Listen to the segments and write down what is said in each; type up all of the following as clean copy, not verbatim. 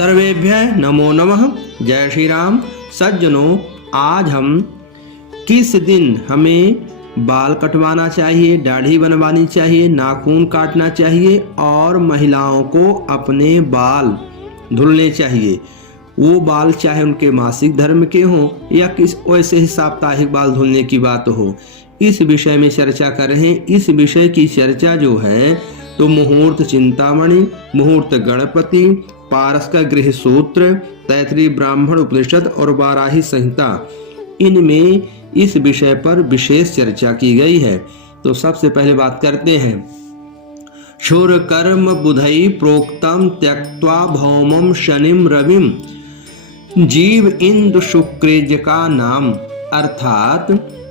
सर्वेभ्यः नमो नमः। जय श्री राम। सज्जनों, आज हम किस दिन हमें बाल कटवाना चाहिए, दाढ़ी बनवानी चाहिए, नाखून काटना चाहिए और महिलाओं को अपने बाल धुलने चाहिए, वो बाल चाहे उनके मासिक धर्म के हों या किस वैसे ही साप्ताहिक बाल धुलने की बात हो, इस विषय में चर्चा कर रहे हैं। इस विषय की चर्चा जो है तो मुहूर्त चिंतामणि, मुहूर्त गणपति, पारस का गृह सूत्र, तैतरीय ब्राह्मण उपनिषद और वाराही संहिता, इनमें इस विषय पर विशेष चर्चा की गई है। तो सबसे पहले बात करते हैं। शूर कर्म बुधई प्रोक्तम त्यक्त्वा भौमम शनिम रविम जीव इंद्र शुक्रेज का नाम, अर्थात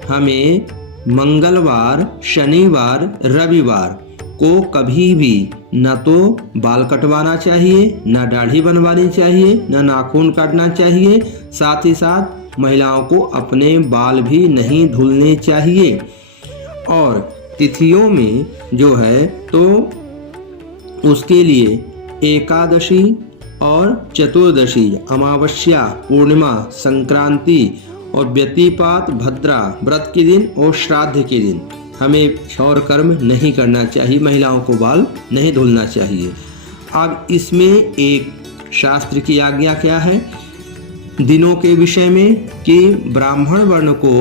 हमें मंगलवार, शनिवार, रविवार को कभी भी न तो बाल कटवाना चाहिए, न दाढ़ी बनवानी चाहिए, न नाखून काटना चाहिए, साथ ही साथ महिलाओं को अपने बाल भी नहीं धुलने चाहिए। और तिथियों में जो है तो उसके लिए एकादशी और चतुर्दशी, अमावस्या, पूर्णिमा, संक्रांति और व्यतिपात भद्रा व्रत के दिन और श्राद्ध के दिन हमें क्षौर कर्म नहीं करना चाहिए, महिलाओं को बाल नहीं धुलना चाहिए। अब इसमें एक शास्त्र की आज्ञा क्या है दिनों के विषय में कि ब्राह्मण वर्ण को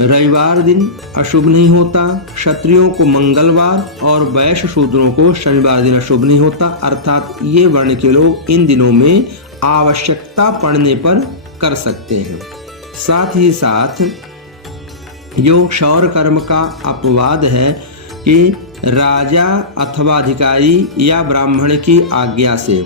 रविवार दिन अशुभ नहीं होता, क्षत्रियों को मंगलवार और वैश्य शूद्रों को शनिवार दिन अशुभ नहीं होता। अर्थात ये वर्ण के लोग इन दिनों में आवश्यकता पड़ने पर कर सकते हैं। साथ ही साथ जो क्षौर कर्म का अपवाद है कि राजा अथवा अधिकारी या ब्राह्मण की आज्ञा से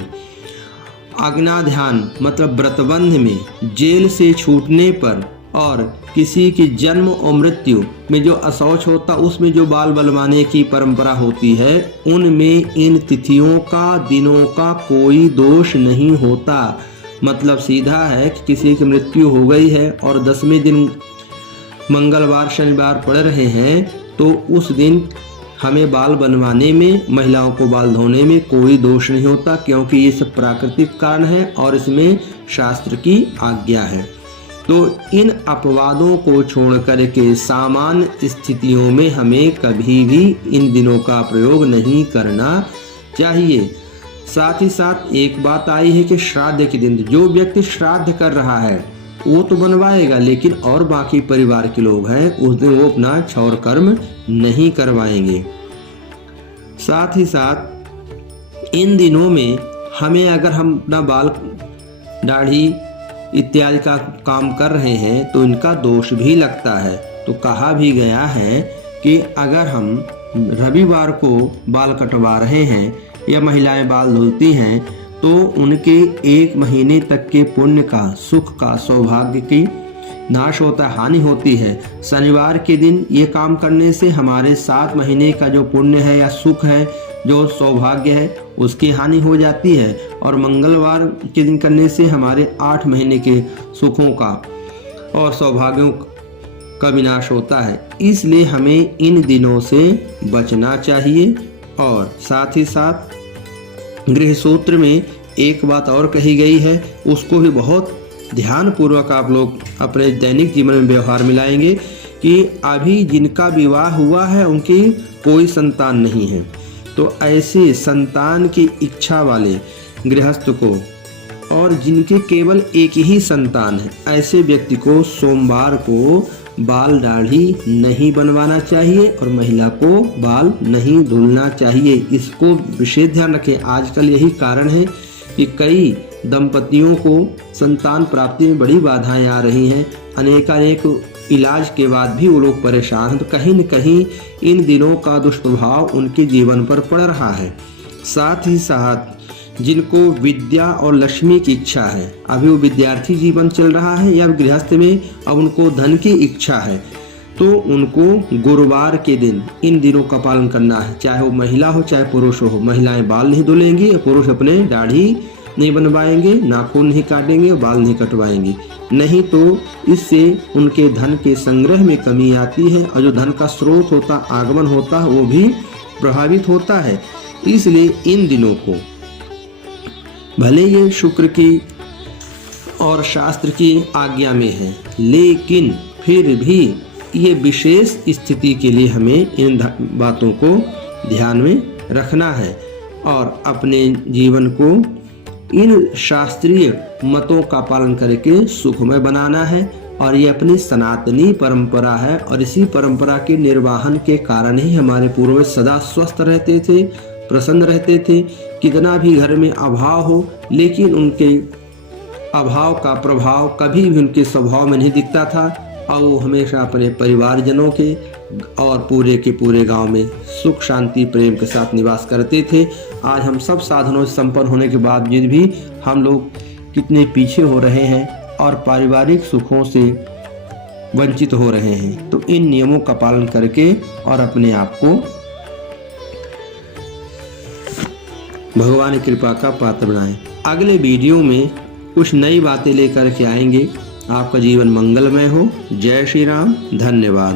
आज्ञाध्यान मतलब व्रतबंध में जेल से छूटने पर और किसी की जन्म और मृत्यु में जो अशौच होता उसमें जो बाल बलवाने की परंपरा होती है, उनमें इन तिथियों का दिनों का कोई दोष नहीं होता। मतलब सीधा है कि किसी की मृत्यु हो गई है और 10वें दिन मंगलवार शनिवार पड़ रहे हैं तो उस दिन हमें बाल बनवाने में, महिलाओं को बाल धोने में कोई दोष नहीं होता, क्योंकि ये सब प्राकृतिक कारण है और इसमें शास्त्र की आज्ञा है। तो इन अपवादों को छोड़कर के सामान्य स्थितियों में हमें कभी भी इन दिनों का प्रयोग नहीं करना चाहिए। साथ ही साथ एक बात आई है कि श्राद्ध के दिन जो व्यक्ति श्राद्ध कर रहा है वो तो बनवाएगा, लेकिन और बाकी परिवार के लोग हैं उस दिन वो अपना क्षौर कर्म नहीं करवाएंगे। साथ ही साथ इन दिनों में हमें अगर हम अपना बाल दाढ़ी इत्यादि का काम कर रहे हैं तो इनका दोष भी लगता है। तो कहा भी गया है कि अगर हम रविवार को बाल कटवा रहे हैं या महिलाएं बाल धुलती हैं तो उनके 1 महीने तक के पुण्य का, सुख का, सौभाग्य की नाश होता है, हानि होती है। शनिवार के दिन ये काम करने से हमारे 7 महीने का जो पुण्य है या सुख है, जो सौभाग्य है, उसकी हानि हो जाती है। और मंगलवार के दिन करने से हमारे 8 महीने के सुखों का और सौभाग्यों का विनाश होता है। इसलिए हमें इन दिनों से बचना चाहिए। और साथ ही साथ गृह सूत्र में एक बात और कही गई है, उसको भी बहुत ध्यान पूर्वक आप लोग अपने दैनिक जीवन में व्यवहार में लाएंगे कि अभी जिनका विवाह हुआ है उनकी कोई संतान नहीं है, तो ऐसे संतान की इच्छा वाले गृहस्थ को और जिनके केवल एक ही संतान है, ऐसे व्यक्ति को सोमवार को बाल दाढ़ी नहीं बनवाना चाहिए और महिला को बाल नहीं धुलना चाहिए। इसको विशेष ध्यान रखें। आजकल यही कारण है कि कई दंपतियों को संतान प्राप्ति में बड़ी बाधाएं आ रही हैं। अनेक इलाज के बाद भी वो लोग परेशान हैं। तो कहीं न कहीं इन दिनों का दुष्प्रभाव उनके जीवन पर पड़ रहा है। साथ ही साथ जिनको विद्या और लक्ष्मी की इच्छा है, अभी वो विद्यार्थी जीवन चल रहा है या गृहस्थ में अब उनको धन की इच्छा है, तो उनको गुरुवार के दिन इन दिनों का पालन करना है। चाहे वो महिला हो चाहे पुरुष हो, महिलाएं बाल नहीं धुलेंगी, पुरुष अपने दाढ़ी नहीं बनवाएंगे, नाखून नहीं काटेंगे, बाल नहीं कटवाएंगे। नहीं तो इससे उनके धन के संग्रह में कमी आती है और जो धन का स्रोत होता, आगमन होता है, वो भी प्रभावित होता है। इसलिए इन दिनों को भले ये शुक्र की और शास्त्र की आज्ञा में है, लेकिन फिर भी ये विशेष स्थिति के लिए हमें इन बातों को ध्यान में रखना है और अपने जीवन को इन शास्त्रीय मतों का पालन करके सुखमय बनाना है। और ये अपनी सनातनी परंपरा है और इसी परंपरा के निर्वाहन के कारण ही हमारे पूर्वज सदा स्वस्थ रहते थे, प्रसन्न रहते थे। कितना भी घर में अभाव हो, लेकिन उनके अभाव का प्रभाव कभी भी उनके स्वभाव में नहीं दिखता था और वो हमेशा अपने परिवारजनों के और पूरे के पूरे गांव में सुख शांति प्रेम के साथ निवास करते थे। आज हम सब साधनों से संपन्न होने के बावजूद भी हम लोग कितने पीछे हो रहे हैं और पारिवारिक सुखों से वंचित हो रहे हैं। तो इन नियमों का पालन करके और अपने आप को भगवान की कृपा का पात्र बनाएं। अगले वीडियो में कुछ नई बातें लेकर के आएंगे। आपका जीवन मंगलमय हो। जय श्री राम। धन्यवाद।